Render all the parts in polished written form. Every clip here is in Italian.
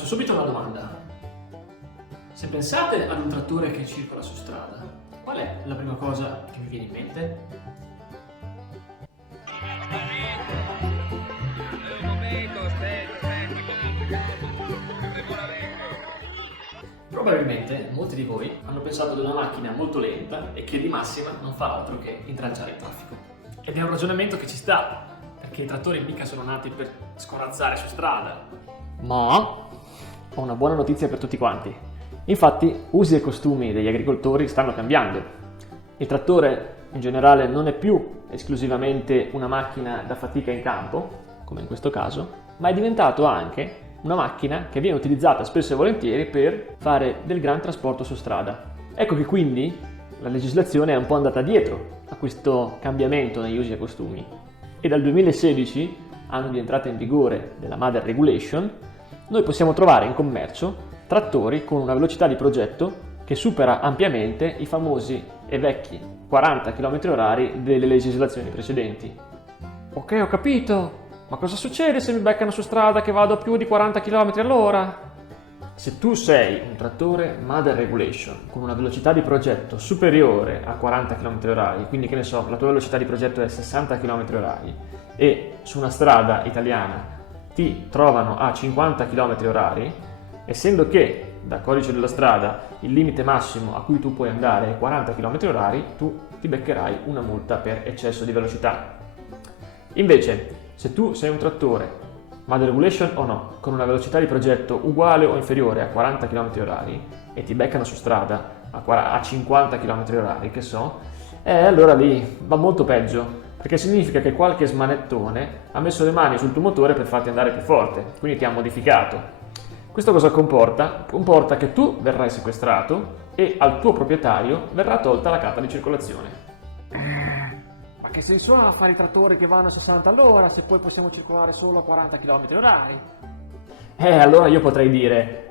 faccio subito una domanda. Se pensate ad un trattore che circola su strada, qual è la prima cosa che vi viene in mente? Probabilmente molti di voi hanno pensato ad una macchina molto lenta e che di massima non fa altro che intralciare il traffico. Ed è un ragionamento che ci sta, perché i trattori mica sono nati per scorazzare su strada. Ma ho una buona notizia per tutti quanti. Infatti, usi e costumi degli agricoltori stanno cambiando. Il trattore in generale non è più esclusivamente una macchina da fatica in campo, come in questo caso, ma è diventato anche una macchina che viene utilizzata spesso e volentieri per fare del gran trasporto su strada. Ecco che quindi la legislazione è un po' andata dietro a questo cambiamento negli usi e costumi e dal 2016, anno di entrata in vigore della Mother Regulation, noi possiamo trovare in commercio trattori con una velocità di progetto che supera ampiamente i famosi e vecchi 40 km/h delle legislazioni precedenti. Ok, ho capito. Ma cosa succede se mi beccano su strada che vado a più di 40 km/h? Se tu sei un trattore Mother Regulation con una velocità di progetto superiore a 40 km/h, quindi che ne so, la tua velocità di progetto è 60 km/h e su una strada italiana ti trovano a 50 km/h, essendo che dal codice della strada il limite massimo a cui tu puoi andare è 40 km/h, tu ti beccherai una multa per eccesso di velocità. Invece, se tu sei un trattore, Mother Regulation o no, con una velocità di progetto uguale o inferiore a 40 km/h e ti beccano su strada a 50 km/h, che so, allora lì va molto peggio, perché significa che qualche smanettone ha messo le mani sul tuo motore per farti andare più forte, quindi ti ha modificato. Questo cosa comporta? Comporta che tu verrai sequestrato e al tuo proprietario verrà tolta la carta di circolazione. Ma che senso ha fare i trattori che vanno a 60 all'ora se poi possiamo circolare solo a 40 km/h? Allora io potrei dire,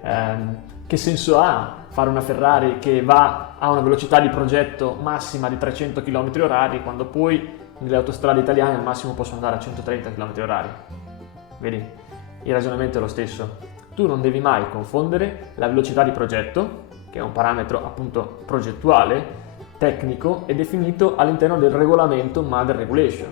che senso ha fare una Ferrari che va a una velocità di progetto massima di 300 km/h quando poi nelle autostrade italiane al massimo posso andare a 130 km/h? Vedi, il ragionamento è lo stesso. Tu non devi mai confondere la velocità di progetto, che è un parametro appunto progettuale, tecnico e definito all'interno del regolamento Mother Regulation,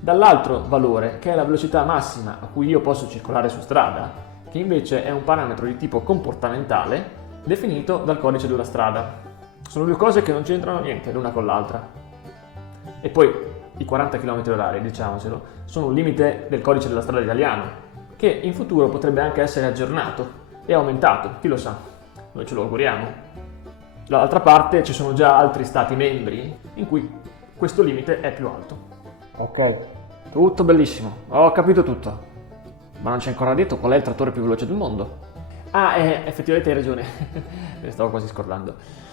dall'altro valore che è la velocità massima a cui io posso circolare su strada, che invece è un parametro di tipo comportamentale definito dal codice della strada. Sono due cose che non c'entrano niente l'una con l'altra. E poi i 40 km/h, diciamocelo, sono un limite del codice della strada italiano, che in futuro potrebbe anche essere aggiornato e aumentato, chi lo sa, noi ce lo auguriamo. Dall'altra parte ci sono già altri stati membri in cui questo limite è più alto. Ok, tutto bellissimo, ho capito tutto, ma non ci è ancora detto qual è il trattore più veloce del mondo. Effettivamente hai ragione, me ne stavo quasi scordando.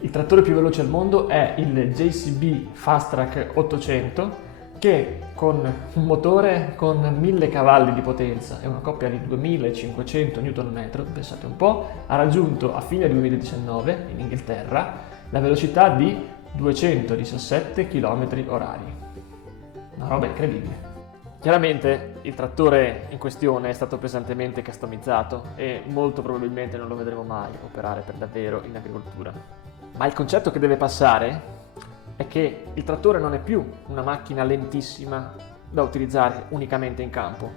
Il trattore più veloce al mondo è il JCB Fastrac 800 che con un motore con 1000 cavalli di potenza e una coppia di 2500 Nm, pensate un po', ha raggiunto a fine 2019 in Inghilterra la velocità di 217 km/h. Una roba incredibile. Chiaramente il trattore in questione è stato pesantemente customizzato e molto probabilmente non lo vedremo mai operare per davvero in agricoltura. Ma il concetto che deve passare è che il trattore non è più una macchina lentissima da utilizzare unicamente in campo,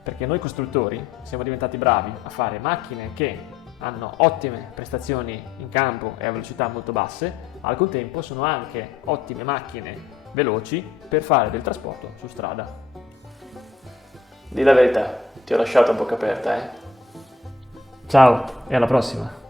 perché noi costruttori siamo diventati bravi a fare macchine che hanno ottime prestazioni in campo e a velocità molto basse, ma al contempo sono anche ottime macchine veloci per fare del trasporto su strada. Dì la verità, ti ho lasciato a bocca aperta, Ciao e alla prossima!